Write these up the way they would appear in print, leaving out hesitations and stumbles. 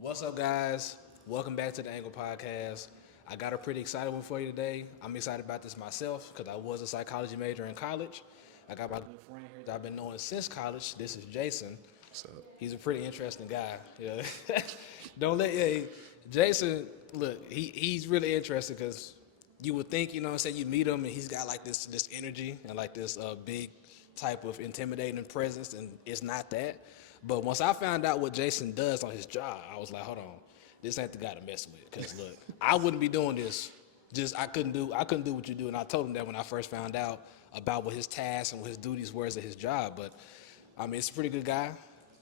What's up, guys? Welcome back to the Angle Podcast. I got a pretty excited one for you today. I'm excited about this myself because I was a psychology major in college. I got my good friend here that I've been knowing since college. This is Jason. So, He's a pretty interesting guy. Yeah. Don't let Jason look. He's really interesting because you would think, what I'm saying, you meet him and he's got like this energy and like this big type of intimidating presence, and it's not that. But once I found out what Jason does on his job, I was like, hold on, this ain't the guy to mess with. Because look, I wouldn't be doing this. Just I couldn't do what you do, and I told him that when I first found out about what his tasks and what his duties were at his job. But I mean, it's a pretty good guy.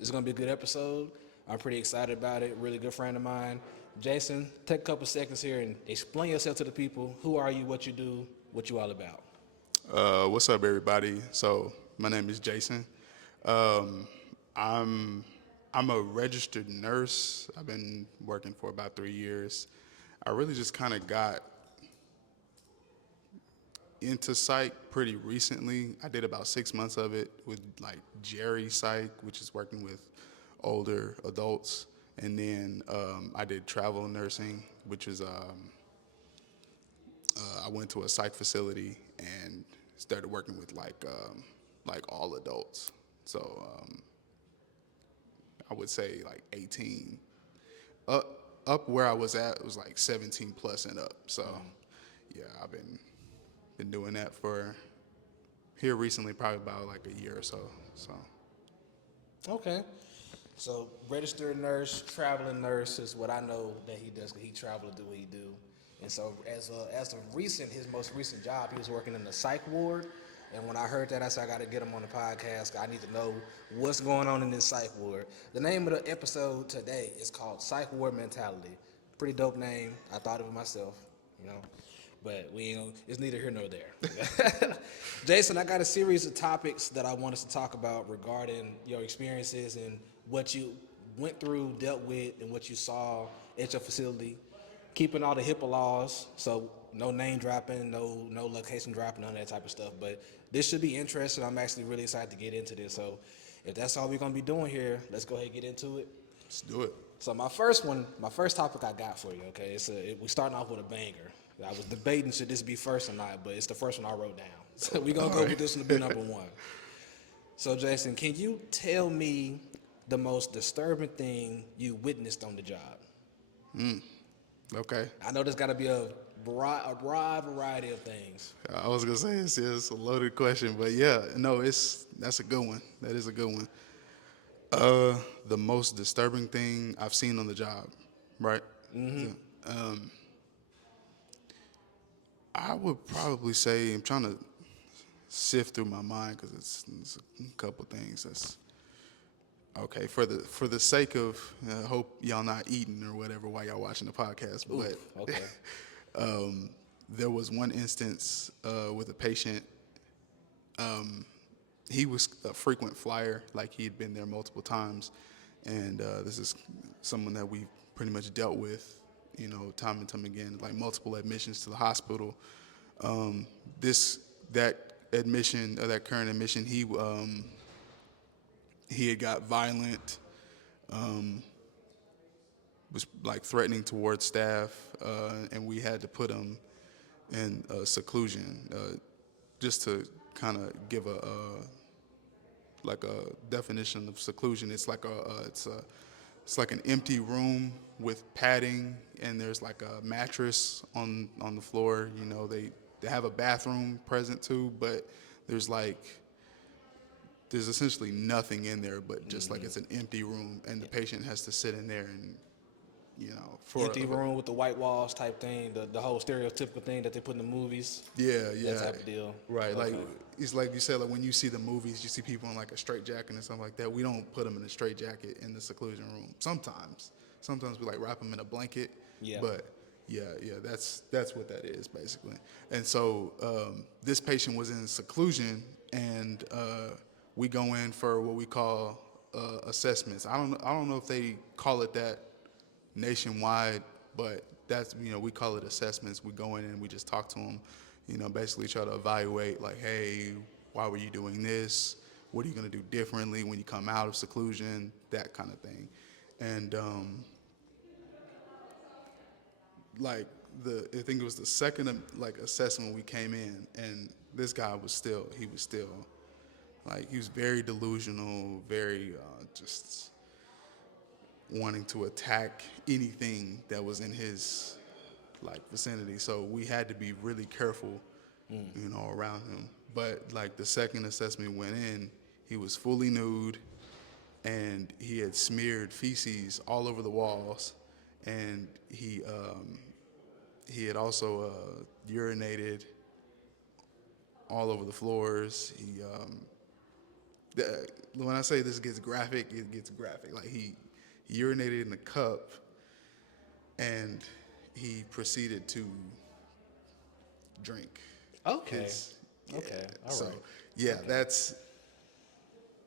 It's gonna be a good episode. I'm pretty excited about it. Really good friend of mine. Jason, take a couple seconds here and explain yourself to the people. Who are you? What you do? What you all about? what's up, everybody? So, my name is Jason. Um, I'm I'm a registered nurse. I've been working for about 3 years. I really just kind of got into psych pretty recently. I did about 6 months of it with like Jerry Psych, which is working with older adults, and then I did travel nursing, which is I went to a psych facility and started working with like all adults. So I would say like 18 up where I was at was like 17 plus and up. So yeah, I've been doing that for here recently, probably about like a year or so. So Okay. So registered nurse, traveling nurse is what I know that he does. 'Cause he travel to do what he do. And so as of recent, his most recent job, he was working in the psych ward. And when I heard that, I said I got to get him on the podcast. 'Cause I need to know what's going on in this psych ward. The name of the episode today is called Psych Ward Mentality. Pretty dope name. I thought of it myself, you know. But we ain't, it's neither here nor there. Jason, I got a series of topics that I want us to talk about regarding your experiences and what you went through, dealt with, and what you saw at your facility. Keeping all the HIPAA laws, so no name dropping, no location dropping, none of that type of stuff. But this should be interesting. I'm actually really excited to get into this. So if that's all we're gonna be doing here, let's go ahead and get into it. let's do it. So my first topic I got for you, okay? We starting off with a banger. I was debating should this be first or not, but it's the first one I wrote down. So we gonna go with this one to be number one. So Jason, can you tell me the most disturbing thing you witnessed on the job? Okay. I know there's got to be a broad variety of things. I was gonna say it's a loaded question, but yeah, no, that's a good one. That is a good one. The most disturbing thing I've seen on the job, right? Mm-hmm. I would probably say I'm trying to sift through my mind because it's a couple things that's okay for the sake of hope y'all not eating or whatever while y'all watching the podcast. Oof, But okay. there was one instance with a patient. He was a frequent flyer, like he had been there multiple times, and this is someone that we pretty much dealt with, time and time again, like multiple admissions to the hospital. This that admission, or that current admission, he had got violent, was like threatening towards staff, and we had to put him in seclusion, just to kind of give like a definition of seclusion. It's like it's like an empty room with padding, and there's like a mattress on the floor. They have a bathroom present too, but there's like there's essentially nothing in there, but just like it's an empty room, and the patient has to sit in there and for Empty room with the white walls type thing, the whole stereotypical thing that they put in the movies. yeah, That type of deal. right. Okay. Like it's like you said, like when you see the movies, you see people in like a straight jacket and stuff like that. We don't put them in a straight jacket in the seclusion room. Sometimes we like wrap them in a blanket. Yeah. But yeah, that's what that is basically. And so this patient was in seclusion, and we go in for what we call assessments. I don't know if they call it that nationwide, but that's we call it assessments. We go in and we just talk to them, basically try to evaluate like, hey, why were you doing this? What are you gonna do differently when you come out of seclusion? That kind of thing. And like I think it was the second like assessment we came in, and this guy was still like he was very delusional, very just wanting to attack anything that was in his like vicinity. So we had to be really careful, you know, around him. But like the second assessment went in, he was fully nude, and he had smeared feces all over the walls, and he had also urinated all over the floors. When I say this gets graphic, it gets graphic. Like he urinated in a cup, and he proceeded to drink. Okay. Yeah, Okay. All so right. yeah, Okay. that's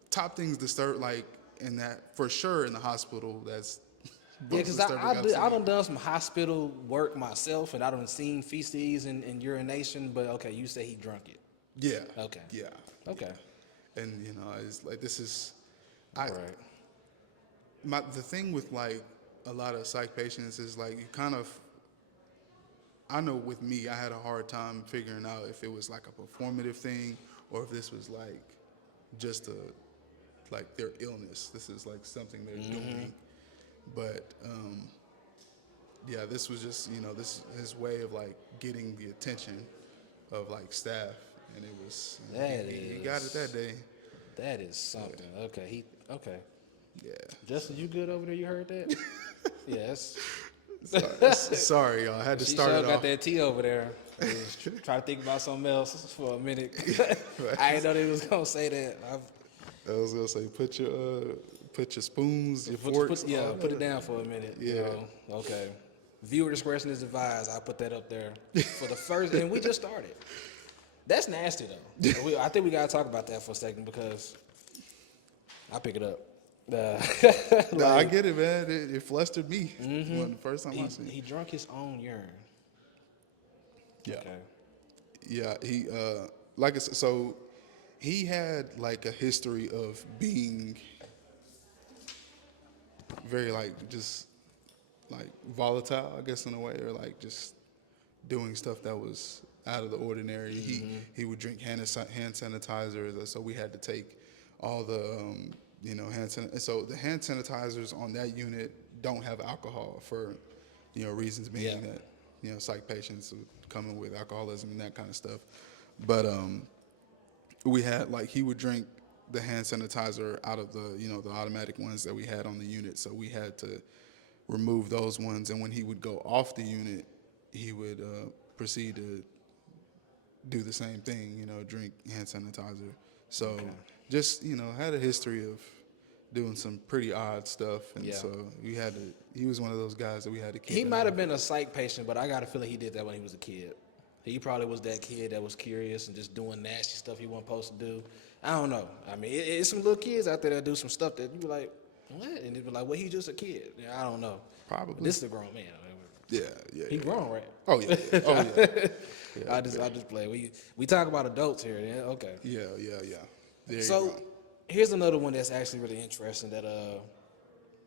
top things to start like in that for sure in the hospital. That's Yeah, most because disturbing I've I seen. done some hospital work myself, and I done seen feces and urination. But okay, you say he drunk it. Yeah. Okay. Yeah. Okay. And you know, it's like this is, All I right. the thing with like a lot of psych patients is like you kind of, I know with me, I had a hard time figuring out if it was like a performative thing or if this was like just like their illness. This is like something they're doing. But yeah, this was just, you know, this his way of like getting the attention of like staff, and it was he got it that day. That is something. Okay. Okay. Yeah. Justin, you good over there? You heard that? Yes. Sorry, y'all. I had to She start sure it got off. that tea over there. Try to think about something else for a minute. Right. I didn't know they was gonna say that. I was gonna say put your spoons, your forks. all Put it that. down for a minute. Yeah. You know? Okay. Viewer discretion is advised. I put that up there for the first, and we just started. That's nasty though. I think we gotta talk about that for a second because I pick it up. No, I get it, man. It flustered me. When the first time I seen it. He drunk his own urine. Yeah. Okay. Yeah, he like I said, so he had like a history of being very like just like volatile, I guess in a way, or like just doing stuff that was out of the ordinary. He would drink hand sanitizers, so we had to take all the you know so the hand sanitizers on that unit don't have alcohol for you know reasons being Yeah. that you know psych patients would come in with alcoholism and that kind of stuff. But we had like he would drink the hand sanitizer out of the you know the automatic ones that we had on the unit, so we had to remove those ones. And when he would go off the unit, he would proceed to do the same thing, you know, drink hand sanitizer. So just you know had a history of doing some pretty odd stuff, and Yeah. so we had to. He was one of those guys that we had to keep. He an might eye have been a psych patient, but I got a feeling he did that when he was a kid. He probably was that kid that was curious and just doing nasty stuff he wasn't supposed to do. I don't know. I mean, it's some little kids out there that do some stuff that you be like, what? And they be like, well, he just a kid. Yeah, I don't know. Probably. But this is a grown man. Yeah, yeah. He yeah. grown, right? Oh yeah, yeah. Oh yeah. I just play. We talk about adults here. Yeah, okay. Yeah. There you So go. here's another one that's actually really interesting that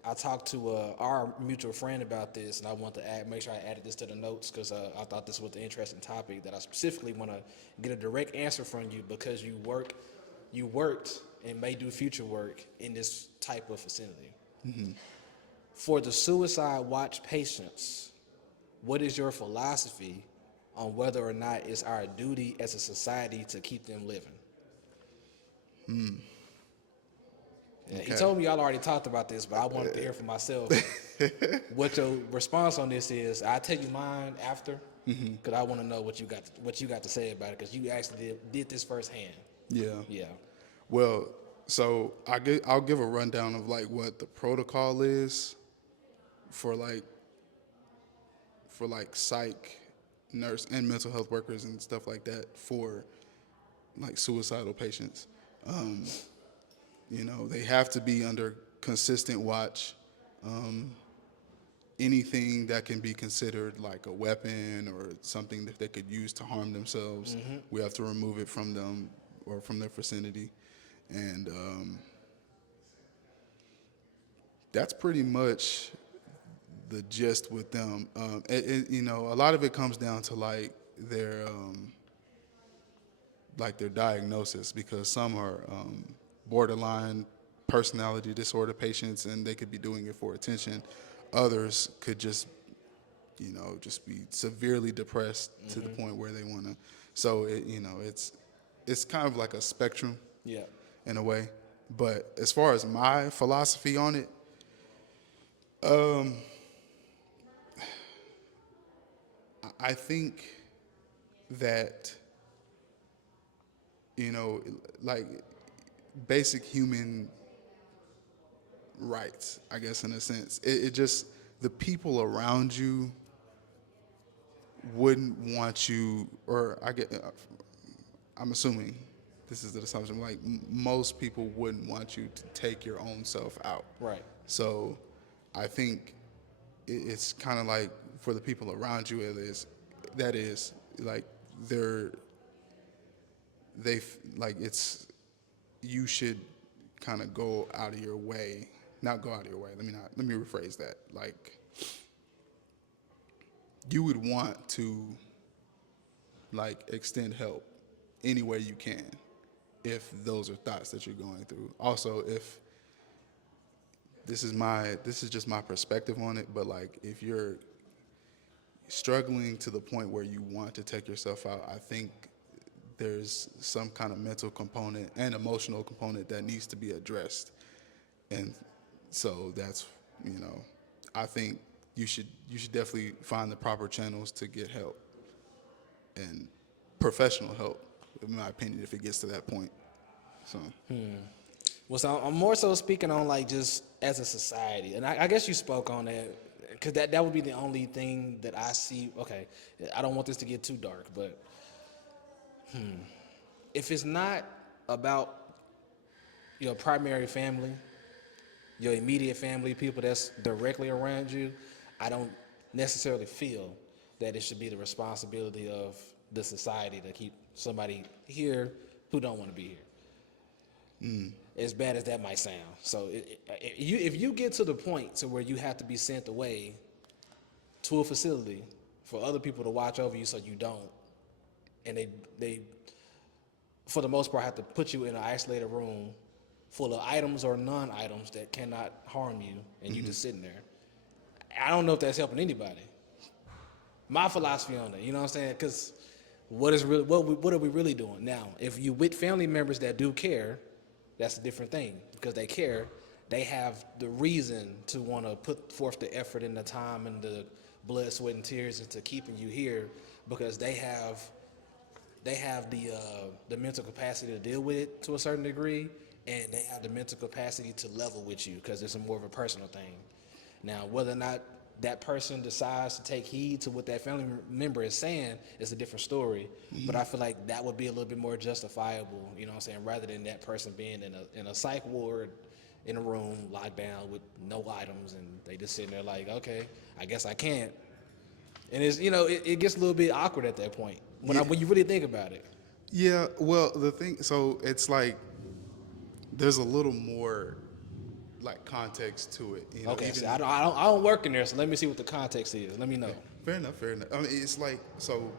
I talked to our mutual friend about this, and I want to make sure I added this to the notes because I thought this was an interesting topic that I specifically want to get a direct answer from you because you worked and may do future work in this type of facility. Mm-hmm. For the suicide watch patients, what is your philosophy on whether or not it's our duty as a society to keep them living? Yeah, he Okay. told me y'all already talked about this, but I wanted to hear from myself what your response on this is. I'll tell you mine after, because I want to know what you got to say about it, because you actually did this firsthand. Yeah. Yeah. Well, so I'll give a rundown of like what the protocol is for like psych, nurse, and mental health workers and stuff like that for like suicidal patients. You know, they have to be under consistent watch. Anything that can be considered like a weapon or something that they could use to harm themselves, we have to remove it from them or from their vicinity. And that's pretty much the gist with them. You know, a lot of it comes down to like their diagnosis, because some are borderline personality disorder patients and they could be doing it for attention. Others could just, you know, just be severely depressed to the point where they want to. So you know, it's kind of like a spectrum Yeah. in a way. But as far as my philosophy on it, I think that, you know, like basic human rights, I guess, in a sense. It just, the people around you wouldn't want you, or I'm assuming this is the assumption, like most people wouldn't want you to take your own self out. Right. So I think it's kind of like for the people around you, that is like like it's, you should kind of go out of your way, not go out of your way. Let me rephrase that. Like, you would want to like extend help any way you can if those are thoughts that you're going through. Also, if this is just my perspective on it, but like if you're struggling to the point where you want to take yourself out, I think there's some kind of mental component and emotional component that needs to be addressed. And so that's, you know, I think you should definitely find the proper channels to get help, and professional help, in my opinion, if it gets to that point. So Well, so I'm more so speaking on like just as a society, and I guess you spoke on that, because that would be the only thing that I see. Okay, I don't want this to get too dark, but if it's not about your primary family, your immediate family, people that's directly around you, I don't necessarily feel that it should be the responsibility of the society to keep somebody here who don't want to be here. As bad as that might sound. So if you get to the point to where you have to be sent away to a facility for other people to watch over you so you don't, and they for the most part have to put you in an isolated room full of items or non-items that cannot harm you, and you just sitting there, I don't know if that's helping anybody. My philosophy on it, you know what I'm saying? Because what are we really doing now? If you with family members that do care, that's a different thing, because they care. They have the reason to want to put forth the effort and the time and the blood, sweat, and tears into keeping you here, because they have the mental capacity to deal with it to a certain degree, and they have the mental capacity to level with you because it's more of a personal thing. Now, whether or not that person decides to take heed to what that family member is saying is a different story. But I feel like that would be a little bit more justifiable, you know what I'm saying, rather than that person being in a psych ward in a room locked down with no items, and they just sitting there like, okay, I guess I can't. And it's, you know, it gets a little bit awkward at that point when you really think about it. yeah, well, the thing, so it's like there's a little more like context to it, you know. Okay, Even so I don't work in there, so let me see what the context is. Let me know. fair enough, fair enough. I mean, it's like, so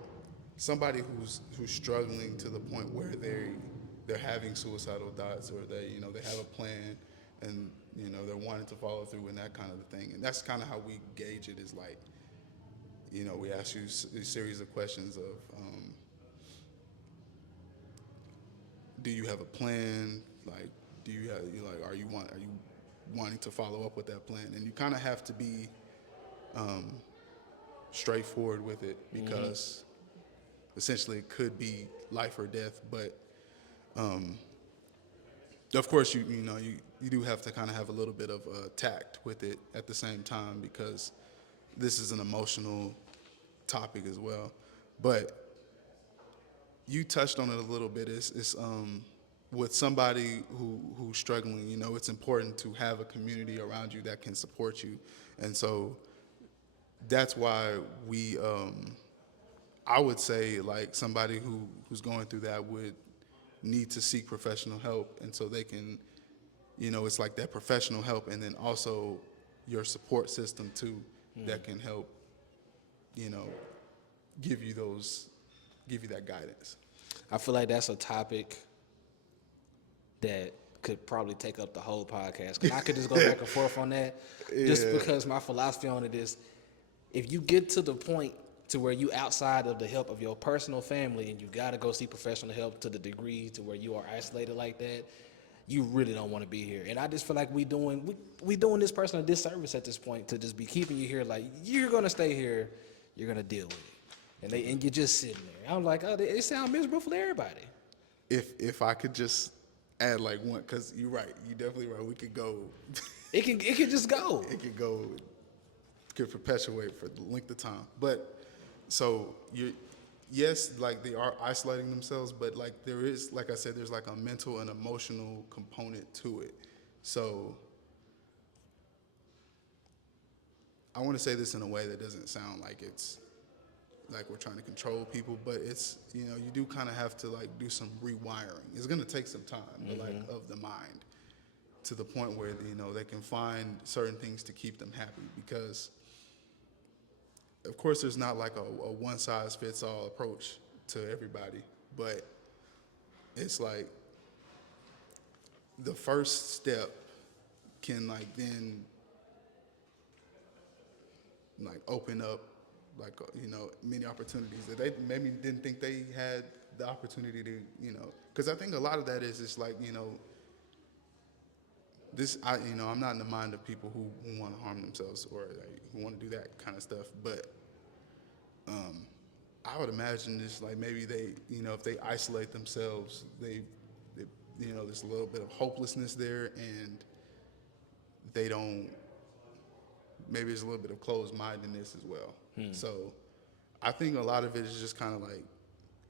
somebody who's struggling to the point where they're having suicidal thoughts, or they, you know, they have a plan, and you know they're wanting to follow through and that kind of thing. And that's kind of how we gauge it. Is like, you know, we ask you a series of questions of, do you have a plan? Like, do you have, you like, are you wanting to follow up with that plan? And you kind of have to be straightforward with it, because essentially it could be life or death. But of course, you know, you do have to kind of have a little bit of tact with it at the same time, because this is an emotional topic as well. But you touched on it a little bit. It's with somebody who's struggling, you know, it's important to have a community around you that can support you. And so that's why I would say, like, somebody who's going through that would need to seek professional help. And so they can, you know, it's like that professional help, and then also your support system too, that can help, you know, give you that guidance. I feel like that's a topic that could probably take up the whole podcast. Because I could just go back and forth on that. Just Yeah. because my philosophy on it is, if you get to the point to where you outside of the help of your personal family and you got to go seek professional help to the degree to where you are isolated like that, you really don't want to be here. And I just feel like we doing this person a disservice at this point to just be keeping you here. Like, you're gonna stay here, you're gonna deal with it, and you're just sitting there. I'm like, oh, it sounds miserable for everybody. If I could just add like one, because you're right, you're definitely right. We could go. It can just go. It could perpetuate for the length of time. But so yes, like they are isolating themselves, but like there is, like I said, there's like a mental and emotional component to it. So I want to say this in a way that doesn't sound like it's like we're trying to control people, but it's, you know, you do kind of have to like do some rewiring. It's going to take some time, but like of the mind, to the point where, you know, they can find certain things to keep them happy. Because of course there's not like a one size fits all approach to everybody, but it's like the first step can like then like open up like, you know, many opportunities that they maybe didn't think they had the opportunity to, you know, because I think a lot of that is just like, you know, I'm not in the mind of people who want to harm themselves or like, who want to do that kind of stuff, but I would imagine just like maybe they, you know, if they isolate themselves, they you know, there's a little bit of hopelessness there, and they don't, maybe there's a little bit of closed-mindedness as well. So I think a lot of it is just kind of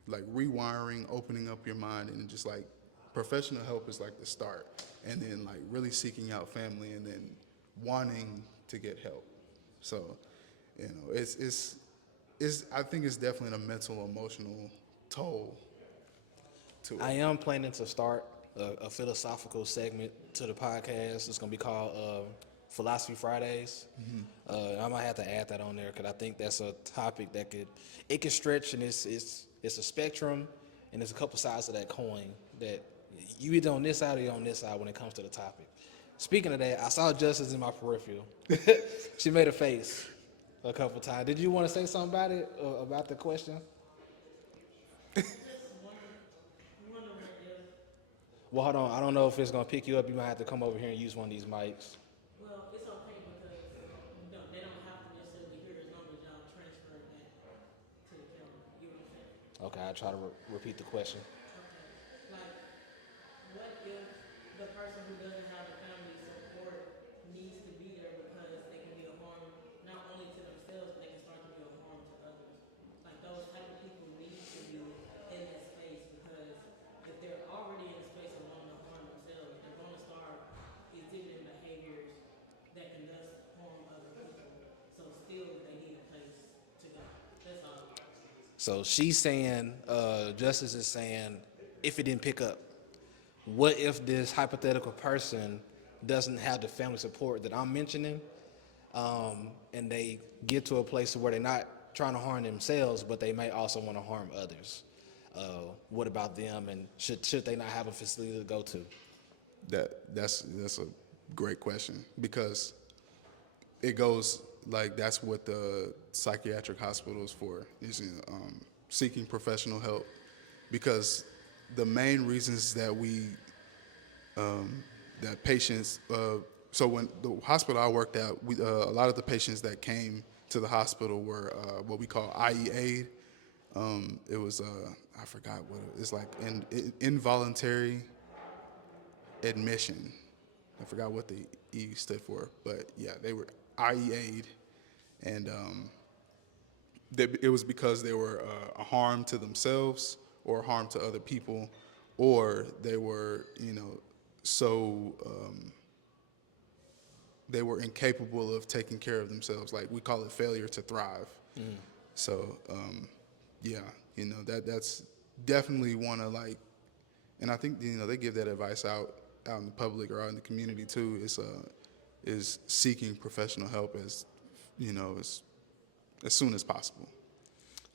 like rewiring, opening up your mind, and just like professional help is like the start, and then like really seeking out family, and then wanting to get help. So, you know, it's I think it's definitely a mental, emotional toll to it. I am planning to start a philosophical segment to the podcast. It's gonna be called Philosophy Fridays. I might have to add that on there because I think that's a topic that could stretch, and it's a spectrum, and there's a couple sides of that coin that you either on this side or you're on this side when it comes to the topic. Speaking of that, I saw Justice in my peripheral. She made a face a couple times. Did you want to say something about it, about the question? Well, hold on. I don't know if it's gonna pick you up. You might have to come over here and use one of these mics. Well, it's okay because they don't have to necessarily hear as long as y'all transfer it back to the camera. You know what I'm saying? Okay, I'll try to repeat the question. Okay. Like, what if the person who doesn't have the family support needs to be there because they can be a harm not only to themselves, but they can start to be a harm to others. Like, those type of people need to be in that space because if they're already in a space of wanting to harm themselves, they're going to start exhibiting behaviors that can thus harm other people. So still, they need a place to go. That's all. So she's saying, Justice is saying, if it didn't pick up, what if this hypothetical person doesn't have the family support that I'm mentioning, and they get to a place where they're not trying to harm themselves, but they may also want to harm others? What about them, and should they not have a facility to go to? That's a great question, because it goes like that's what the psychiatric hospital is for, is seeking professional help, because the main reasons that that patients so when the hospital I worked at, a lot of the patients that came to the hospital were what we call IE-aid. It was I forgot what it's like, involuntary admission. I forgot what the E stood for, but yeah, they were IE-aid, and it was because they were a harm to themselves or a harm to other people, or they were, you know, so they were incapable of taking care of themselves. Like, we call it failure to thrive. So yeah, you know, that's definitely one of like, and I think, you know, they give that advice out in the public or out in the community too, is seeking professional help as as soon as possible.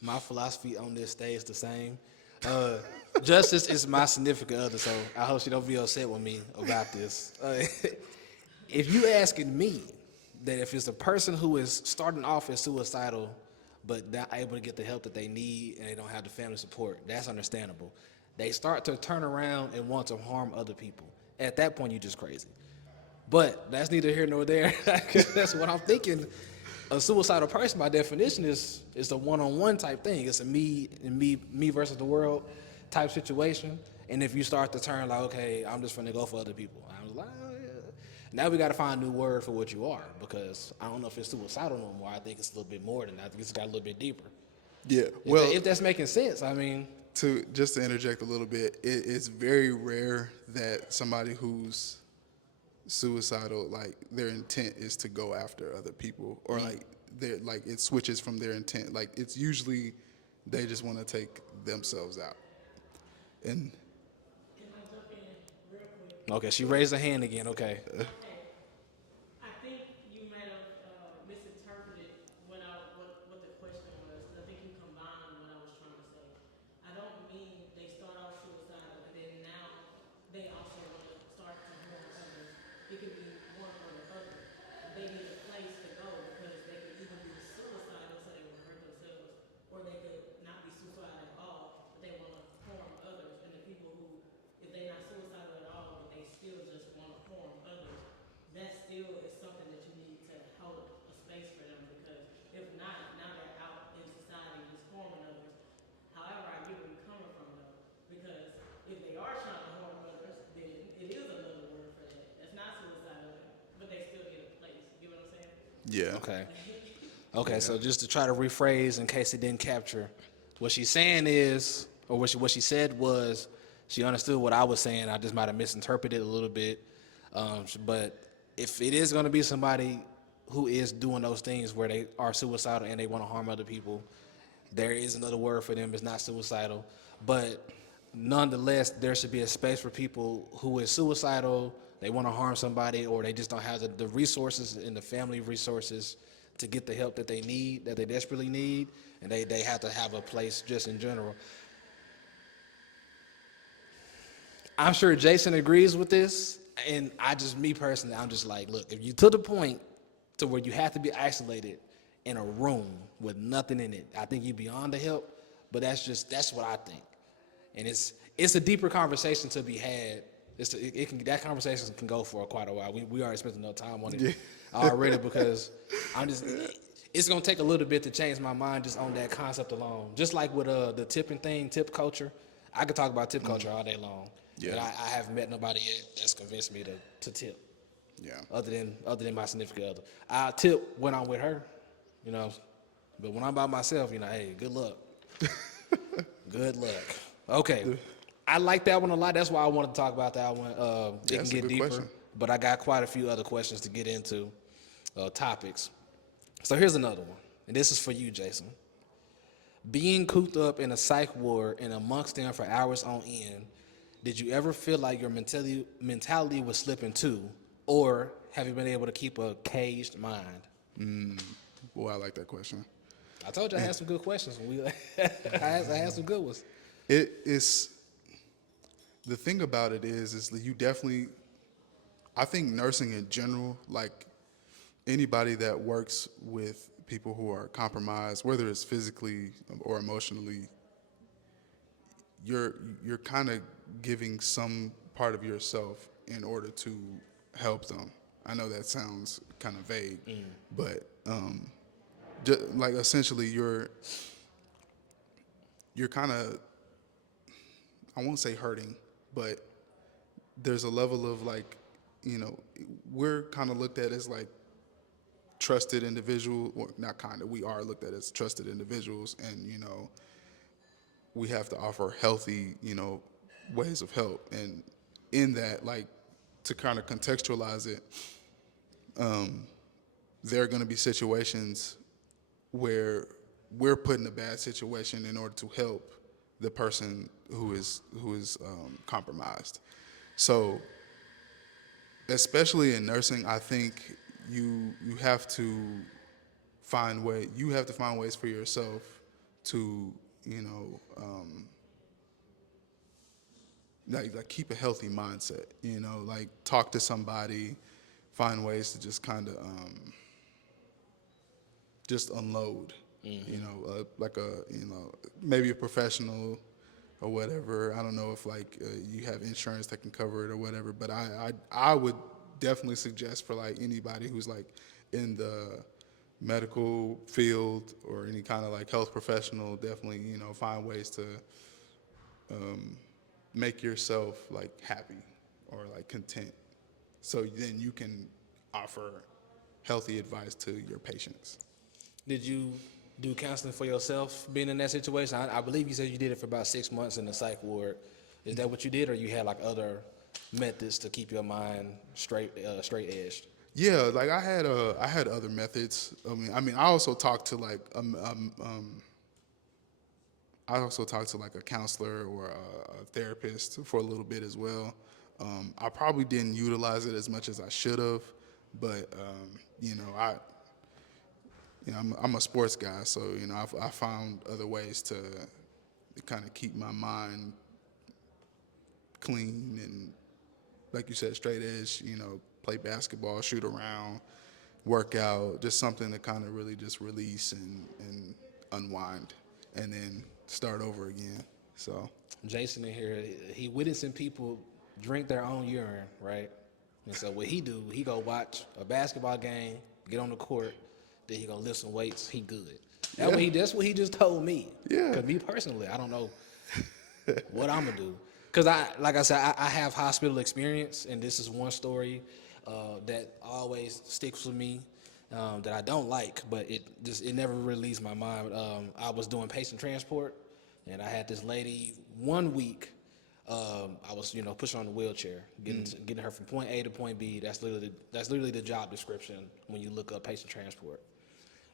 My philosophy on this stays the same. Uh, Justice is my significant other, so I hope she don't be upset with me about this. If you asking me that if it's a person who is starting off as suicidal but not able to get the help that they need and they don't have the family support, that's understandable. They start to turn around and want to harm other people. At that point, you're just crazy. But that's neither here nor there. That's what I'm thinking. A suicidal person, by definition, is a one-on-one type thing. It's a me versus the world type situation. And if you start to turn like, okay, I'm just gonna go for other people, I was like, oh, yeah. Now we got to find a new word for what you are, because I don't know if it's suicidal no more. I think it's a little bit more than that. I think it's got a little bit deeper. Yeah, well, If that's making sense, I mean. to interject a little bit, it's very rare that somebody who's suicidal, like their intent is to go after other people, or like it switches from their intent. Like it's usually they just want to take themselves out. And Can I jump in real quick? Okay, she raised her hand again. Okay. Okay. I think you might have misinterpreted what the question was. I think you combined what I was trying to say. I don't mean they start off suicidal and then now they also want to start to harm others. It could be one or the other. They need a place to go because they could either be suicidal so they want to hurt themselves, or they could not be suicidal at all, but they want to harm others. And the people who, if they're not suicidal at all, but they still just want to harm others, that still is something that you need to hold a space for them, because if not, now they're out in society just harming others. However, I get where you're coming from though, because if they are trying to harm others, then it is another word for that. That's not suicidal, but they still get a place. You know what I'm saying? yeah, Okay. Okay, so just to try to rephrase in case it didn't capture, what she's saying is, or what she said was, she understood what I was saying. I just might have misinterpreted it a little bit. But if it is going to be somebody who is doing those things where they are suicidal and they want to harm other people, there is another word for them. It's not suicidal. But nonetheless, there should be a space for people who is suicidal, they want to harm somebody, or they just don't have the resources and the family resources to get the help that they need, that they desperately need, and they have to have a place just in general. I'm sure Jason agrees with this, and me personally, I'm just like, look, if you to the point to where you have to be isolated in a room with nothing in it, I think you're beyond the help, but that's what I think. And it's a deeper conversation to be had. That conversation can go for quite a while. We already spent enough time on it already, because it's gonna take a little bit to change my mind just on that concept alone. Just like with the tipping thing, tip culture, I could talk about tip culture all day long. Yeah. And I haven't met nobody yet that's convinced me to tip. yeah, Other than my significant other. I tip when I'm with her, but when I'm by myself, hey, good luck. Good luck. Okay. I like that one a lot. That's why I wanted to talk about that one. It can that's a get good deeper, question. but I got quite a few other questions to get into, topics. So here's another one, and this is for you, Jason. Being cooped up in a psych ward and amongst them for hours on end, did you ever feel like your mentality was slipping too, or have you been able to keep a caged mind? Boy, I like that question. I told you I had some good questions. I had some good ones. It is, the thing about it is that you definitely, I think nursing in general, like anybody that works with people who are compromised, whether it's physically or emotionally, you're kind of giving some part of yourself in order to help them. I know that sounds kind of vague, but like essentially you're kind of, I won't say hurting, but there's a level of like, we're kind of looked at as like trusted individual, or not kind of, we are looked at as trusted individuals, and we have to offer healthy, ways of help. And in that, like, to kind of contextualize it, there are going to be situations where we're put in a bad situation in order to help the person who is compromised. So, especially in nursing, I think you have to you have to find ways for yourself to, like keep a healthy mindset, like talk to somebody, find ways to just kind of just unload, like maybe a professional or whatever. I don't know if like you have insurance that can cover it or whatever, but I would definitely suggest for like anybody who's like in the medical field or any kind of like health professional, definitely, find ways to make yourself like happy or like content, so then you can offer healthy advice to your patients. Did you do counseling for yourself being in that situation? I believe you said you did it for about 6 months in the psych ward. Is that what you did, or you had like other methods to keep your mind straight edged? Yeah, like I had other methods. I also talked to like a counselor or a therapist for a little bit as well. I probably didn't utilize it as much as I should have, but I'm a sports guy, so I found other ways to kind of keep my mind clean and, like you said, straight edge. Play basketball, shoot around, work out, just something to kind of really just release and unwind, and then start over again. So Jason in here, he witnessing people drink their own urine, right? And so what he do, he go watch a basketball game, get on the court, then he go lift some weights. He good. That's what he just told me. Yeah. Cause me personally, I don't know what I'm gonna do. Cause like I said, I have hospital experience, and this is one story that always sticks with me. That I don't like, but it never really leaves my mind. I was doing patient transport, and I had this lady 1 week. I was pushing on the wheelchair, getting her from point A to point B. That's literally the job description when you look up patient transport.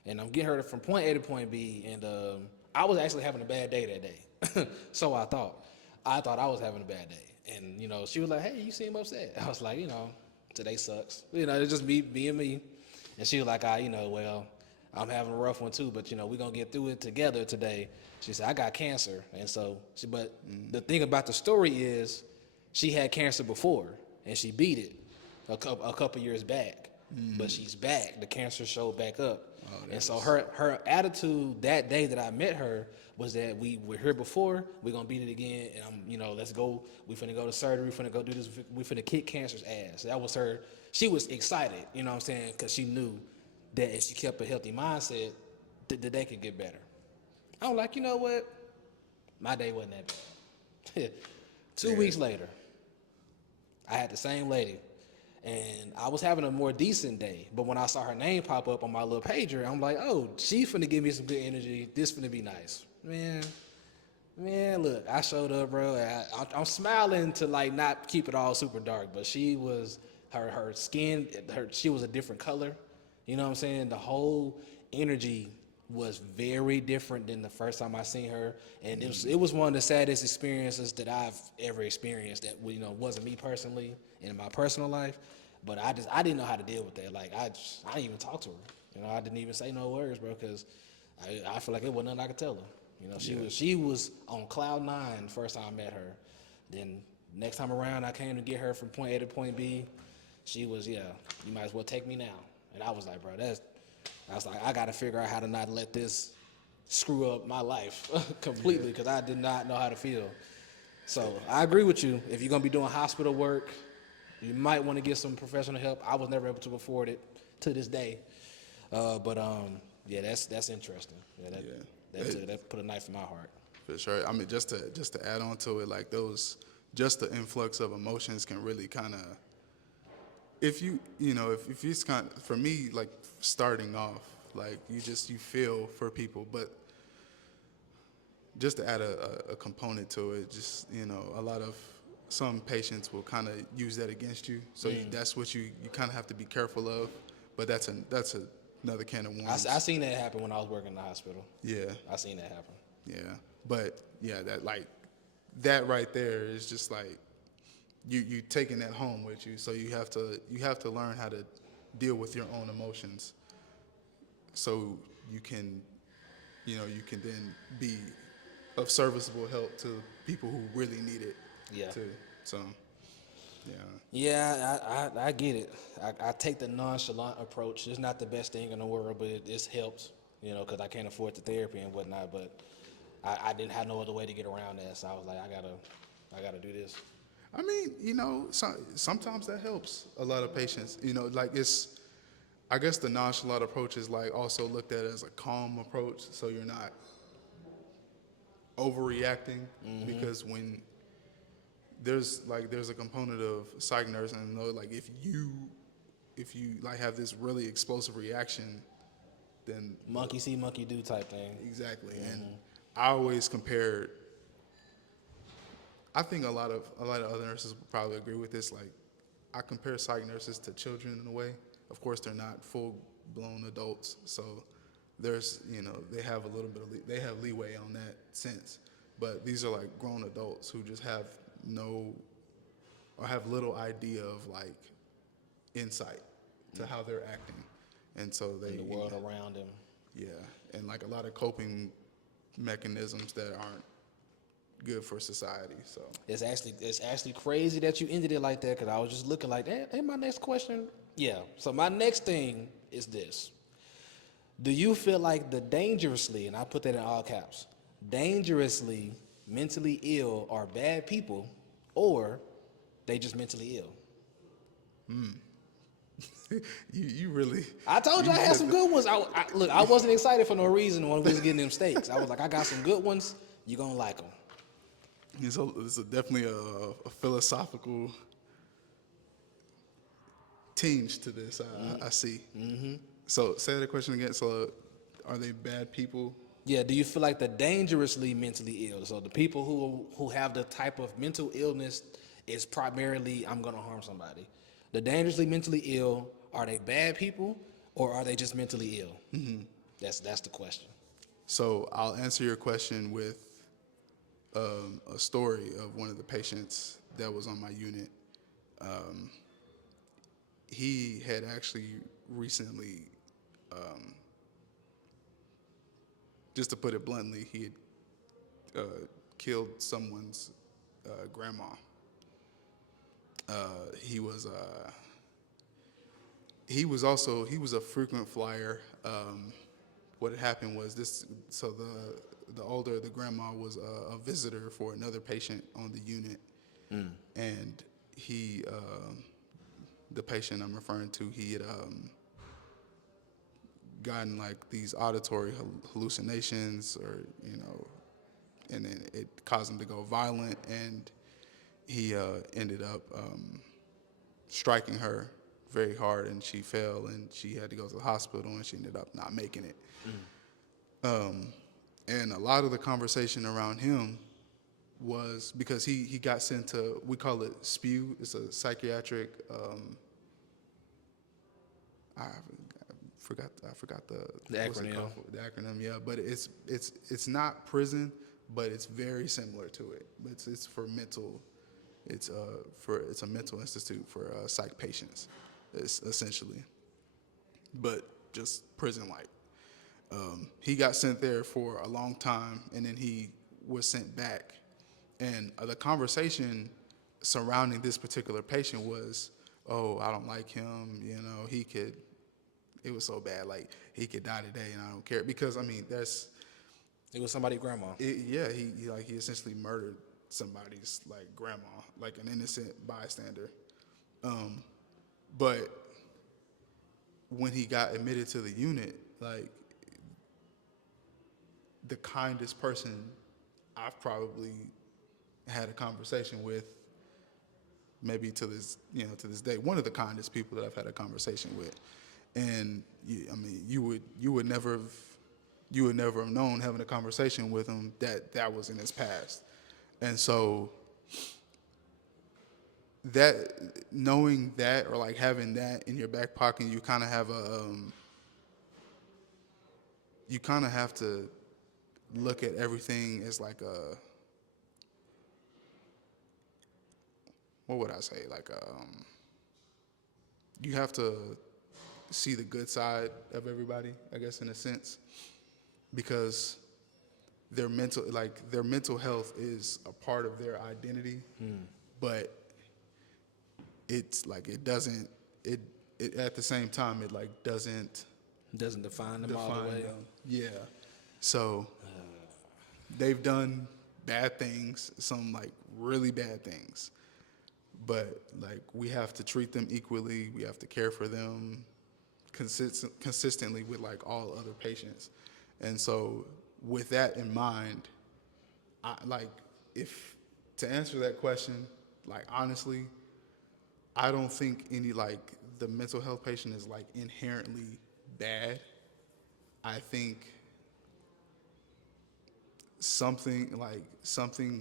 And I'm getting her from point A to point B, and I was actually having a bad day that day. So I thought I was having a bad day, and she was like, "Hey, you seem upset." I was like, today sucks. It's just me being me. And she was like, well, I'm having a rough one too, but we're gonna get through it together today. She said, I got cancer. And so but the thing about the story is she had cancer before and she beat it a couple years back. But she's back. The cancer showed back up. And so her attitude that day that I met her was that we were here before, we're gonna beat it again, and let's go. We finna go to surgery. We finna go do this. We finna kick cancer's ass. That was her. She was excited, you know what I'm saying, because she knew that if she kept a healthy mindset, the day could get better. I'm like, you know what? My day wasn't that bad. 2 weeks later, I had the same lady, and I was having a more decent day. But when I saw her name pop up on my little pager, I'm like, oh, she's finna give me some good energy. This finna be nice. Man, look, I showed up, bro. I'm smiling to like not keep it all super dark, but she was her skin, she was a different color. You know what I'm saying? The whole energy was very different than the first time I seen her, and it was one of the saddest experiences that I've ever experienced. That wasn't me personally in my personal life, but I didn't know how to deal with that. Like I didn't even talk to her. I didn't even say no words, bro, because I feel like it wasn't nothing I could tell her. She was on cloud nine first time I met her. Then next time around, I came to get her from point A to point B. She was, you might as well take me now. And I was like, bro, I got to figure out how to not let this screw up my life completely, because I did not know how to feel. So I agree with you. If you're going to be doing hospital work, you might want to get some professional help. I was never able to afford it to this day. But that's interesting. That put a knife in my heart. For sure. I mean, just to add on to it, like just the influx of emotions can really kind of, if it's kind of, for me, like starting off, like you feel for people, but just to add a component to it, just, some patients will kind of use that against you. So that's what you kind of have to be careful of, but that's another can of worms. I seen that happen when I was working in the hospital. Yeah. I seen that happen. Yeah. But yeah, that right there is just like, you taking that home with you, so you have to learn how to deal with your own emotions. so you can, you can then be of serviceable help to people who really need it. Yeah. Too. So, yeah. Yeah, I get it. I take the nonchalant approach. It's not the best thing in the world, but it helps, because I can't afford the therapy and whatnot. But I didn't have no other way to get around that, so I was like, I gotta do this. I mean, sometimes that helps a lot of patients. Like I guess the nonchalant approach is like also looked at as a calm approach, so you're not overreacting because when there's a component of psych nursing, like if you like have this really explosive reaction, then Monkey see, monkey do type thing. exactly. And I always compared. I think a lot of other nurses would probably agree with this. Like, I compare psych nurses to children in a way. Of course, they're not full blown adults, so there's they have a little bit of they have leeway on that sense. But these are like grown adults who just have no or have little idea of like insight to how they're acting, and so they In the world around them. yeah, and like a lot of coping mechanisms that aren't good for society. So It's actually crazy that you ended it like that, because I was just looking like that. Hey, my next question. Yeah. So my next thing is this: do you feel like the dangerously, and I put that in all caps, dangerously mentally ill are bad people, or they just mentally ill? you really I told you I had some good ones. Look, I wasn't excited for no reason when we was getting them steaks. I was like, I got some good ones. You gonna like them. it's definitely a philosophical tinge to this. I see. Mm-hmm. So say that question again. So are they bad people? Yeah, do you feel like the dangerously mentally ill? So the people who have the type of mental illness is primarily, I'm gonna harm somebody. The dangerously mentally ill, are they bad people or are they just mentally ill? Mm-hmm. That's the question. So I'll answer your question with a story of one of the patients that was on my unit. He had actually recently, just to put it bluntly, he had killed someone's grandma. He was a frequent flyer. What had happened was this. So the grandma was a visitor for another patient on the unit, and the patient I'm referring to, he had gotten like these auditory hallucinations, or and then it caused him to go violent, and he ended up striking her very hard, and she fell, and she had to go to the hospital, and she ended up not making it. And a lot of the conversation around him was because he got sent to, we call it SPEW. It's a psychiatric. I forgot the what's it acronym. called? The acronym, yeah. But it's not prison, but it's very similar to it. It's for mental. It's a mental institute for psych patients, essentially, but just prison-like. He got sent there for a long time, and then he was sent back. And the conversation surrounding this particular patient was, "Oh, I don't like him. He could. It was so bad. Like he could die today, and I don't care." Because I mean, It was somebody's grandma. yeah. He essentially murdered somebody's like grandma, like an innocent bystander. But when he got admitted to the unit, like the kindest person I've probably had a conversation with, maybe to this day, one of the kindest people that I've had a conversation with. And you would never have known, having a conversation with him, that was in his past. And so that, knowing that, or like having that in your back pocket, you kind of have you kind of have to look at everything as like what would I say? Like you have to see the good side of everybody, I guess, in a sense, because their mental health is a part of their identity, but it's like it doesn't it at the same time it like doesn't Doesn't define them all the define way. them. Yeah. So they've done bad things, some like really bad things. But like we have to treat them equally. We have to care for them consistently with like all other patients. And so with that in mind, I like if to answer that question, like honestly, I don't think any like the mental health patient is like inherently bad. I think something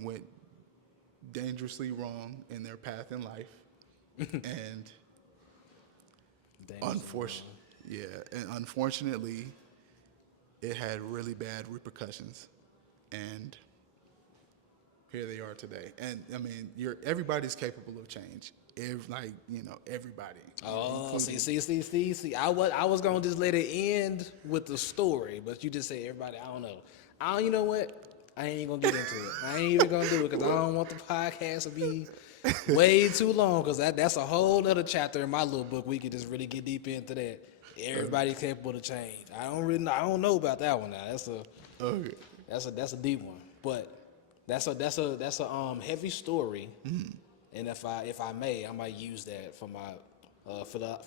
went dangerously wrong in their path in life, and unfortunately, it had really bad repercussions, and here they are today. And I mean, everybody's capable of change. Everybody. Oh, see. I was gonna just let it end with the story, but you just said everybody. I don't know. You know what? I ain't even gonna get into it. I ain't even gonna do it because I don't want the podcast to be way too long. Because that's a whole other chapter in my little book. We could just really get deep into that. Everybody's capable of change. I don't know about that one now. That's a deep one. But that's a heavy story. And if I may, I might use that for my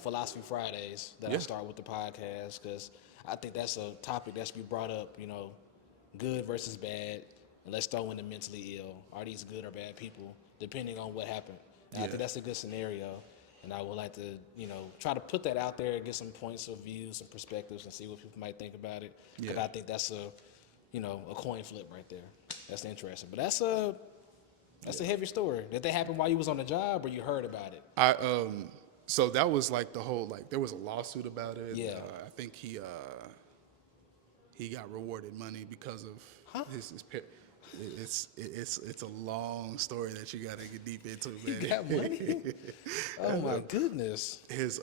Philosophy Fridays that I start with the podcast, because I think that's a topic that should be brought up, good versus bad. And let's throw in the mentally ill. Are these good or bad people, depending on what happened? And I think that's a good scenario. And I would like to, try to put that out there and get some points of views and perspectives and see what people might think about it. Because I think that's a coin flip right there. That's interesting. But that's a heavy story. Did that happen while you was on the job, or you heard about it? So that was like the whole there was a lawsuit about it. Yeah. I think he got rewarded money because of his it's a long story that you gotta get deep into, man. He got money? Oh my goodness. His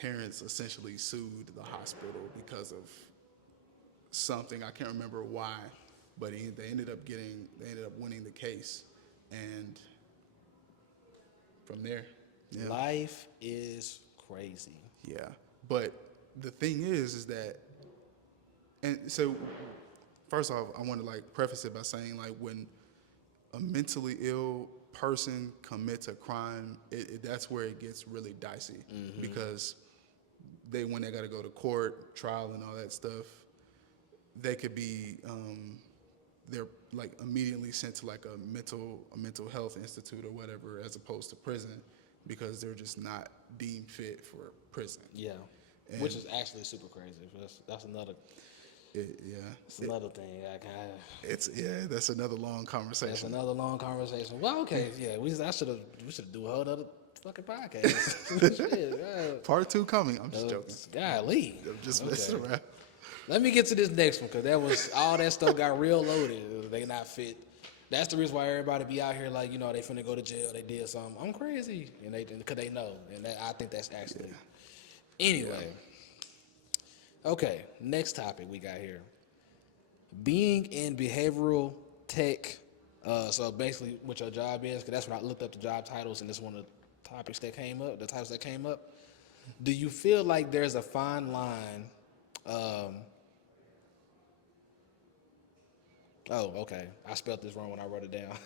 parents essentially sued the hospital because of something. I can't remember why, but they ended up winning the case. And from there, Life is crazy. Yeah. But the thing is that, and so first off, I want to preface it by saying when a mentally ill person commits a crime, that's where it gets really dicey, because when they got to go to court, trial, and all that stuff, they could be they're immediately sent to a mental health institute or whatever, as opposed to prison, because they're just not deemed fit for prison. Yeah, which is actually super crazy. That's another. It's another thing. That's another long conversation. That's another long conversation. Well, okay, yeah. We should do a whole other fucking podcast. Shit, Part 2 coming. I'm just joking. Golly, I'm just messing around. Let me get to this next one, because that was all that stuff got real loaded. They not fit. That's the reason why everybody be out here they finna go to jail. They did something. I'm crazy, and because they know, and I think that's actually. Anyway, okay. Next topic we got here: being in behavioral tech. So basically, what your job is, because that's when I looked up the job titles, and this is one of the topics that came up. The titles that came up. Do you feel like there's a fine line? Oh, okay. I spelled this wrong when I wrote it down.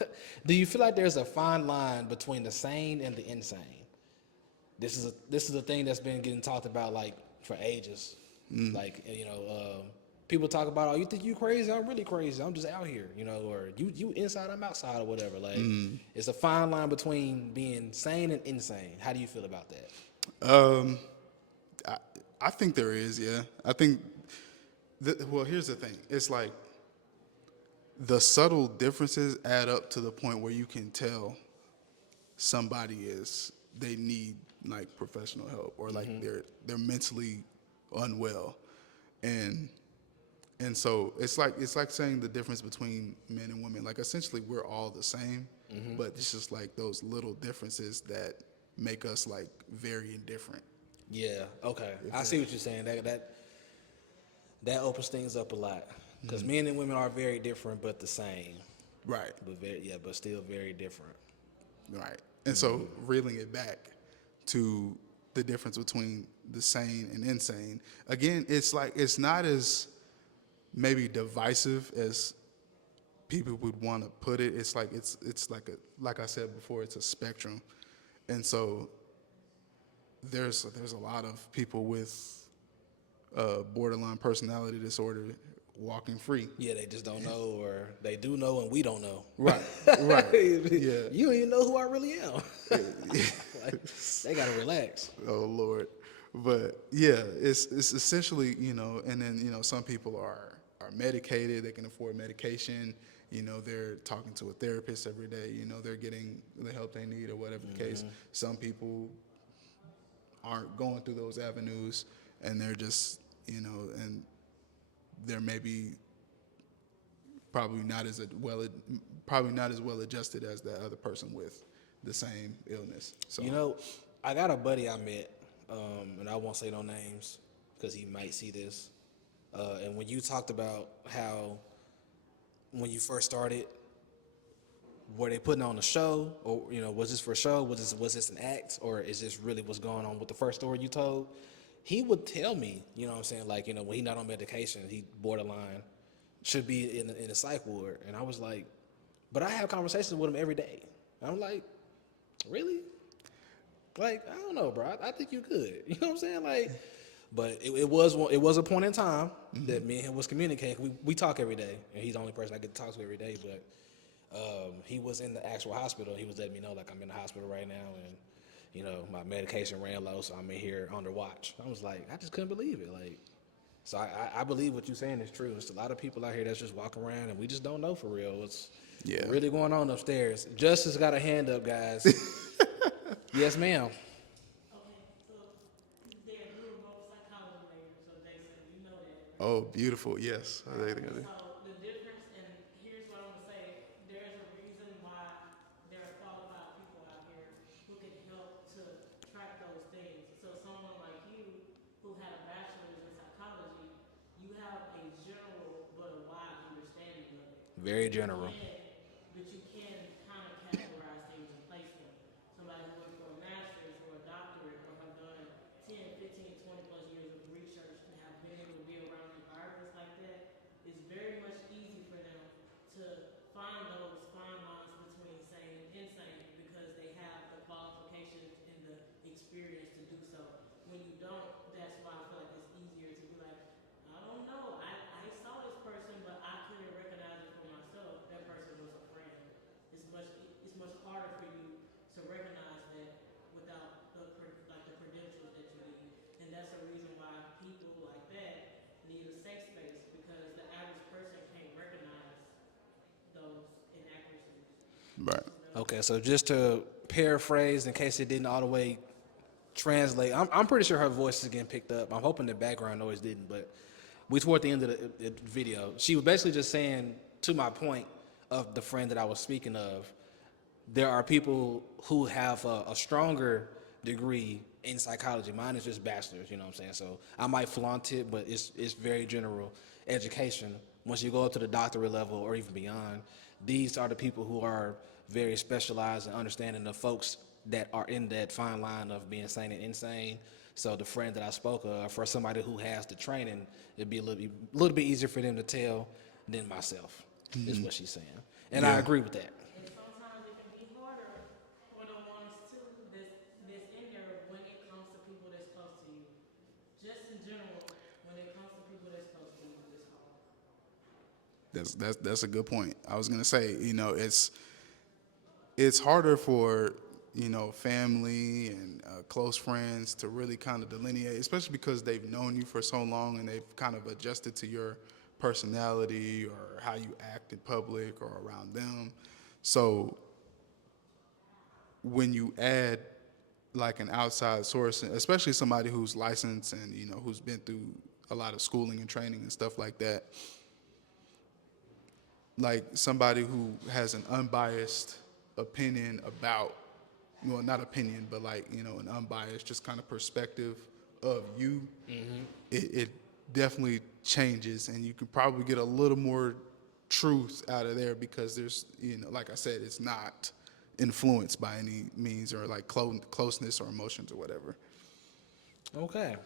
Do you feel like there's a fine line between the sane and the insane? This is a thing that's been getting talked about for ages. People talk about, oh, you think you crazy? I'm really crazy. I'm just out here, or you inside, I'm outside, or whatever. It's a fine line between being sane and insane. How do you feel about that? I think there is, yeah. I think, here's the thing. It's the subtle differences add up to the point where you can tell they need professional help, or they're mentally unwell. And so it's like saying the difference between men and women. Essentially we're all the same, but it's just those little differences that make us very indifferent. Yeah. Okay. I see what you're saying. That opens things up a lot because men and women are very different, but the same. Right. But still very different. Right. And so reeling it back to the difference between the sane and insane, again, it's like it's not as maybe divisive as people would want to put it. It's like like I said before, it's a spectrum. And so there's a lot of people with borderline personality disorder walking free. Yeah, they just don't know, or they do know and we don't know. Right. Right. Yeah. You don't even know who I really am. Like, they gotta relax. Oh Lord, but yeah, it's essentially, and then some people are medicated, they can afford medication, they're talking to a therapist every day, they're getting the help they need or whatever the case. Some people aren't going through those avenues, and they're just and they're maybe probably not as well adjusted as that other person with the same illness. So I got a buddy I met, and I won't say no names because he might see this. And when you talked about how when you first started, were they putting on a show, or was this for a show? Was this an act, or is this really what's going on with the first story you told? He would tell me, what I'm saying, like when he not on medication, he borderline, should be in a psych ward, and I was like, but I have conversations with him every day. And I'm like, really? Like, I don't know, bro. I think you could. You know what I'm saying? Like, but it was a point in time that me and him was communicating. We talk every day, and he's the only person I get to talk to every day. But he was in the actual hospital. He was letting me know, like, I'm in the hospital right now, and my medication ran low, so I'm in here under watch. I was like, I just couldn't believe it. Like, so I believe what you're saying is true. There's a lot of people out here that's just walking around, and we just don't know for real what's really going on upstairs. Justice got a hand up, guys. Yes, ma'am. Okay, so they're we were both psychology majors, so they said you know that. Right? Oh, beautiful. Yes. I think I do. So the difference, and here's what I'm gonna say: there's a reason why there are qualified people out here who can help to track those things. So someone like you, who had a bachelor's in psychology, you have a general but a wide understanding of it. Very general. But you can kind of categorize things and place them. Somebody who went for a master's or a doctorate or have done 10, 15, 20 plus years of research and have been able to be around environments like that, it's very much easy for them to find those fine lines between sane and insane because they have the qualifications and the experience to do so. When you don't, that's why I feel like it's easier to be like, I don't know, I saw this person, but I couldn't recognize it for myself. That person was a friend. It's much harder for you to recognize that without the credentials that you need, and that's a reason why people like that need a safe space because the average person can't recognize those inaccuracies. Right. Okay, so just to paraphrase, in case it didn't all the way translate, I'm pretty sure her voice is getting picked up. I'm hoping the background noise didn't, but we toward the end of the video, she was basically just saying, to my point of the friend that I was speaking of, there are people who have a stronger degree in psychology. Mine is just bachelor's, you know what I'm saying? So I might flaunt it, but it's very general education. Once you go up to the doctorate level or even beyond, these are the people who are very specialized in understanding the folks that are in that fine line of being sane and insane. So the friend that I spoke of, for somebody who has the training, it'd be a little bit easier for them to tell than myself, is what she's saying. And I agree with that. And sometimes it can be harder for the ones too that's in there when it comes to people that's close to you. Just in general, when it comes to people that's close to you, it's hard. That's a good point. I was gonna say, it's harder for family and close friends to really kind of delineate, especially because they've known you for so long and they've kind of adjusted to your personality or how you act in public or around them. So when you add like an outside source, especially somebody who's licensed and who's been through a lot of schooling and training and stuff like that, like somebody who has an unbiased opinion about, well, not opinion, but like, an unbiased just kind of perspective of you, it definitely changes, and you can probably get a little more truth out of there because there's, like I said, it's not influenced by any means or like closeness or emotions or whatever. Okay.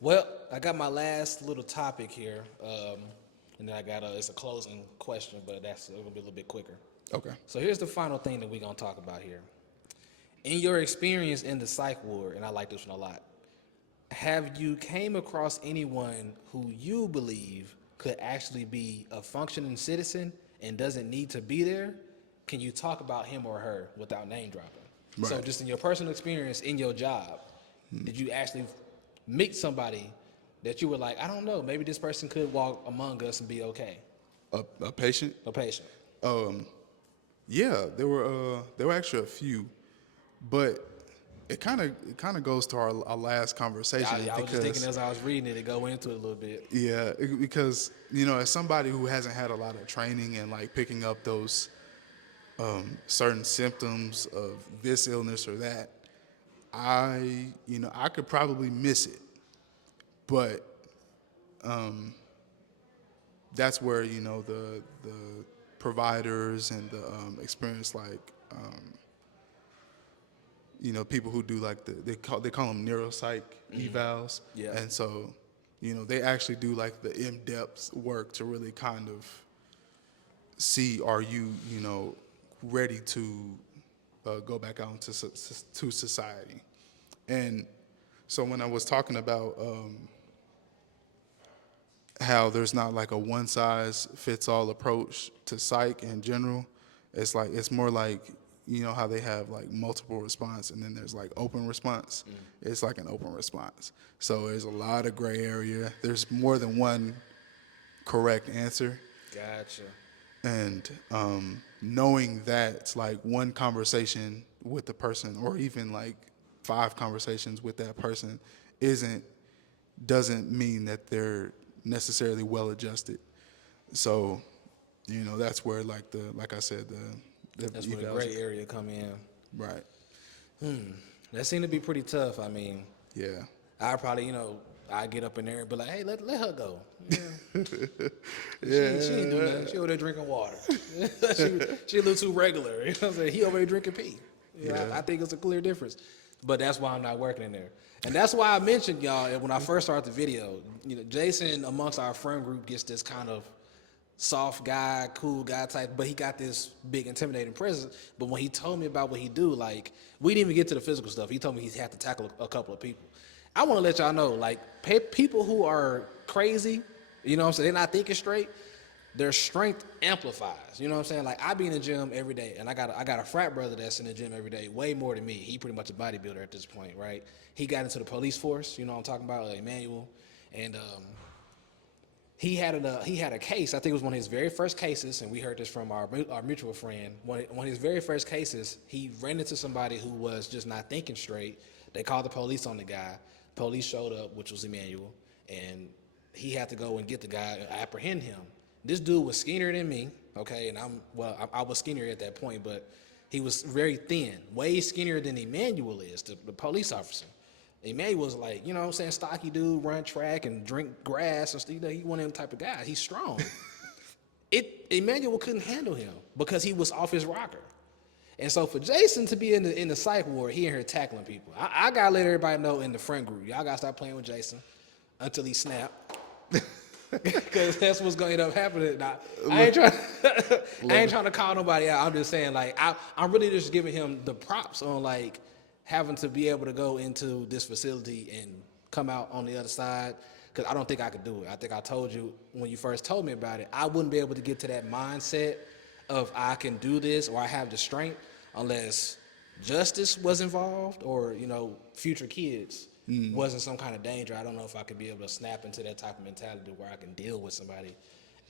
Well, I got my last little topic here, and then it's a closing question, but it's gonna be a little bit quicker. Okay. So here's the final thing that we're gonna talk about here. In your experience in the psych ward, and I like this one a lot, have you came across anyone who you believe could actually be a functioning citizen and doesn't need to be there? Can you talk about him or her without name dropping? So Right. just in your personal experience in your job, did you actually meet somebody that you were like, I don't know, maybe this person could walk among us and be okay? A patient? A patient. Yeah, there were actually a few, but it kind of goes to our last conversation. I was just thinking as I was reading it go into it a little bit. Yeah, because as somebody who hasn't had a lot of training and like picking up those certain symptoms of this illness or that, I could probably miss it, but that's where the providers and the experience, like people who do like they call them neuropsych evals. Yeah. And so they actually do like the in-depth work to really kind of see, are you ready to go back out into to society. And so when I was talking about how there's not like a one size fits all approach to psych in general, it's more like how they have like multiple response and then there's like open response. It's like an open response. So there's a lot of gray area. There's more than one correct answer. Gotcha. And knowing that like one conversation with the person or even like 5 conversations with that person doesn't mean that they're necessarily well adjusted. So, that's where like I said, That's where the gray area come in. Right. That seemed to be pretty tough. I mean, Yeah. I probably, I get up in there and be like, hey, let her go. Yeah. Yeah. She ain't do nothing. She over there drinking water. she a little too regular. You know what I'm saying? He over there drinking pee. Yeah. I think it's a clear difference. But that's why I'm not working in there. And that's why I mentioned, y'all, when I first started the video, Jason amongst our friend group gets this kind of soft guy, cool guy type, but he got this big intimidating presence. But when he told me about what he do, like, we didn't even get to the physical stuff. He told me he had to tackle a couple of people. I want to let y'all know, like, people who are crazy, you know what I'm saying, they're not thinking straight, their strength amplifies. You know what I'm saying? Like, I be in the gym every day, and I got a frat brother that's in the gym every day, way more than me. He pretty much a bodybuilder at this point, right? He got into the police force, you know what I'm talking about, Emmanuel, and he had a case. I think it was one of his very first cases, and we heard this from our mutual friend. One of his very first cases, he ran into somebody who was just not thinking straight. They called the police on the guy. Police showed up, which was Emmanuel, and he had to go and get the guy and apprehend him. This dude was skinnier than me, okay, and I was skinnier at that point, but he was very thin, way skinnier than Emmanuel is, the police officer. Emmanuel's like, you know what I'm saying, stocky dude, run track and drink grass and stuff. He one of them type of guys. He's strong. Emmanuel couldn't handle him because he was off his rocker. And so for Jason to be in the psych ward, he in here tackling people. I gotta let everybody know in the friend group, y'all gotta stop playing with Jason until he snap. Because that's what's gonna end up happening. Now, I ain't trying to call nobody out. I'm just saying, like, I'm really just giving him the props on like having to be able to go into this facility and come out on the other side. Because I don't think I could do it. I think I told you when you first told me about it, I wouldn't be able to get to that mindset of I can do this or I have the strength unless justice was involved or, future kids wasn't some kind of danger. I don't know if I could be able to snap into that type of mentality where I can deal with somebody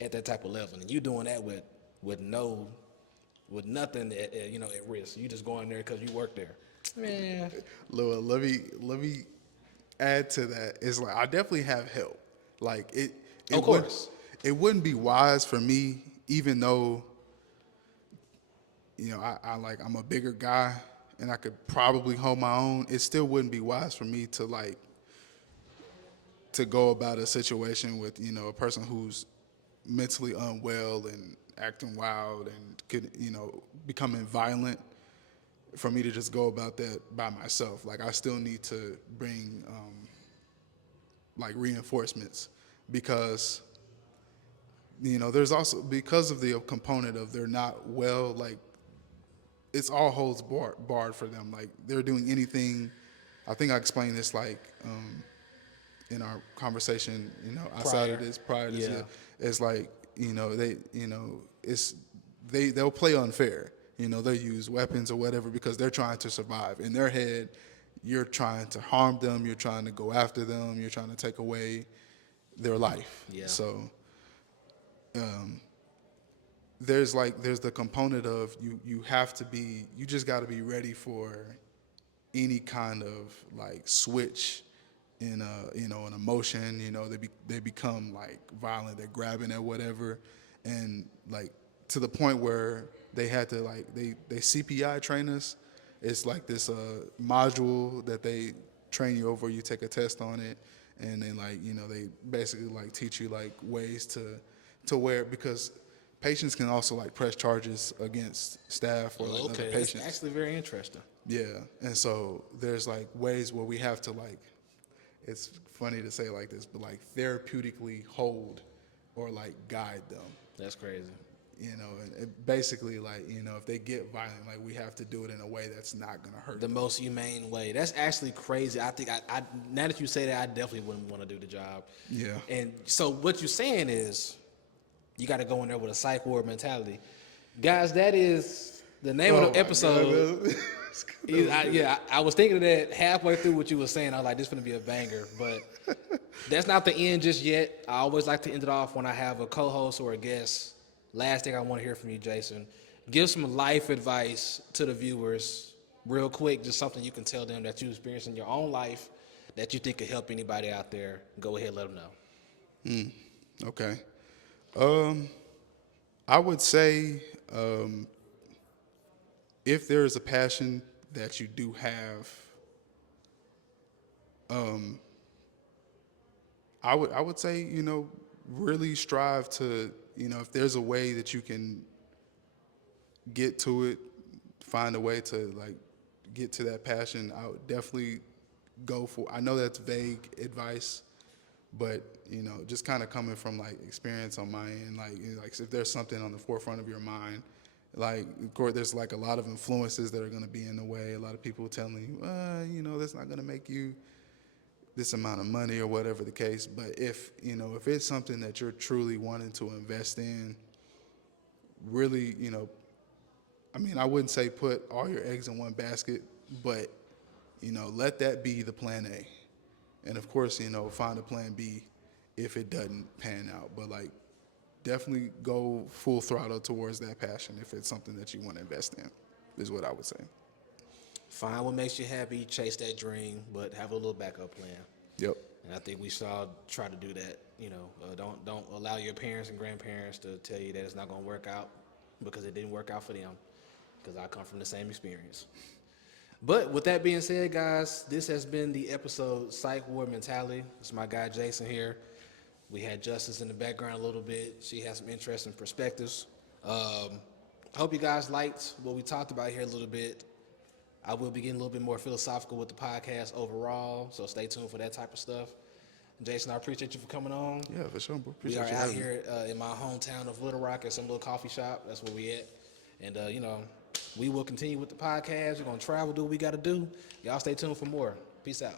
at that type of level. And you doing that with nothing at risk. You just going there because you work there. Man. Lord, let me add to that. It's like I definitely have help. Like it Of course. It wouldn't be wise for me, even though I'm a bigger guy and I could probably hold my own. It still wouldn't be wise for me to like to go about a situation with, you know, a person who's mentally unwell and acting wild and could, you know, becoming violent, for me to just go about that by myself. Like, I still need to bring like reinforcements, because, you know, there's also, because of the component of they're not well, like, it's all holds barred for them. Like, they're doing anything. I think I explained this, like, in our conversation, you know, outside of this, prior to this, Yeah. it's like, you know, they'll play unfair. You know, they'll use weapons or whatever because they're trying to survive. In their head, you're trying to harm them, you're trying to go after them, you're trying to take away their life. Yeah. So there's the component of you have to be, you just got to be ready for any kind of like switch in an emotion. You know, they become like violent, they're grabbing at whatever, and like to the point where they had to, like, they CPI train us. It's like this module that they train you over. You take a test on it, and then, like, you know, they basically like teach you like ways to where, because patients can also like press charges against staff or like other Okay, patients. that's actually very interesting. Yeah, and so there's like ways where we have to, like, it's funny to say like this, but like therapeutically hold or like guide them. That's crazy. You know, and it basically, like, you know, if they get violent, like, we have to do it in a way that's not gonna hurt The them. most humane way. That's actually crazy. I think I now that you say that, I definitely wouldn't want to do the job. Yeah. And so what you're saying is, you got to go in there with a psych ward mentality, guys. That is the name of the episode. I was thinking of that halfway through what you were saying. I was like, this is gonna be a banger, but that's not the end just yet. I always like to end it off when I have a co-host or a guest. Last thing I want to hear from you, Jason. Give some life advice to the viewers, real quick. Just something you can tell them that you experienced in your own life that you think could help anybody out there. Go ahead, let them know. Okay. I would say, if there is a passion that you do have, I would say, you know, really strive to, you know, if there's a way that you can get to it, find a way to like get to that passion, I would definitely go for. I know that's vague advice, but, you know, just kind of coming from like experience on my end, like, you know, like if there's something on the forefront of your mind, like, of course, there's like a lot of influences that are going to be in the way. A lot of people telling you, you know, that's not going to make you this amount of money or whatever the case. But if, you know, if it's something that you're truly wanting to invest in, really, you know, I mean, I wouldn't say put all your eggs in one basket, but, you know, let that be the plan A. And of course, you know, find a plan B if it doesn't pan out. But like, definitely go full throttle towards that passion if it's something that you want to invest in, is what I would say. Find what makes you happy, chase that dream, but have a little backup plan. Yep. And I think we should all try to do that. You know, don't allow your parents and grandparents to tell you that it's not going to work out because it didn't work out for them. Because I come from the same experience. But with that being said, guys, this has been the episode Psych Ward Mentality. It's my guy Jason here. We had Justice in the background a little bit. She has some interesting perspectives. Hope you guys liked what we talked about here a little bit. I will be getting a little bit more philosophical with the podcast overall, so stay tuned for that type of stuff. Jason, I appreciate you for coming on. Yeah, for sure, bro. We Appreciate are you out having me. here in my hometown of Little Rock at some little coffee shop. That's where we at. And, you know, we will continue with the podcast. We're going to travel, do what we got to do. Y'all stay tuned for more. Peace out.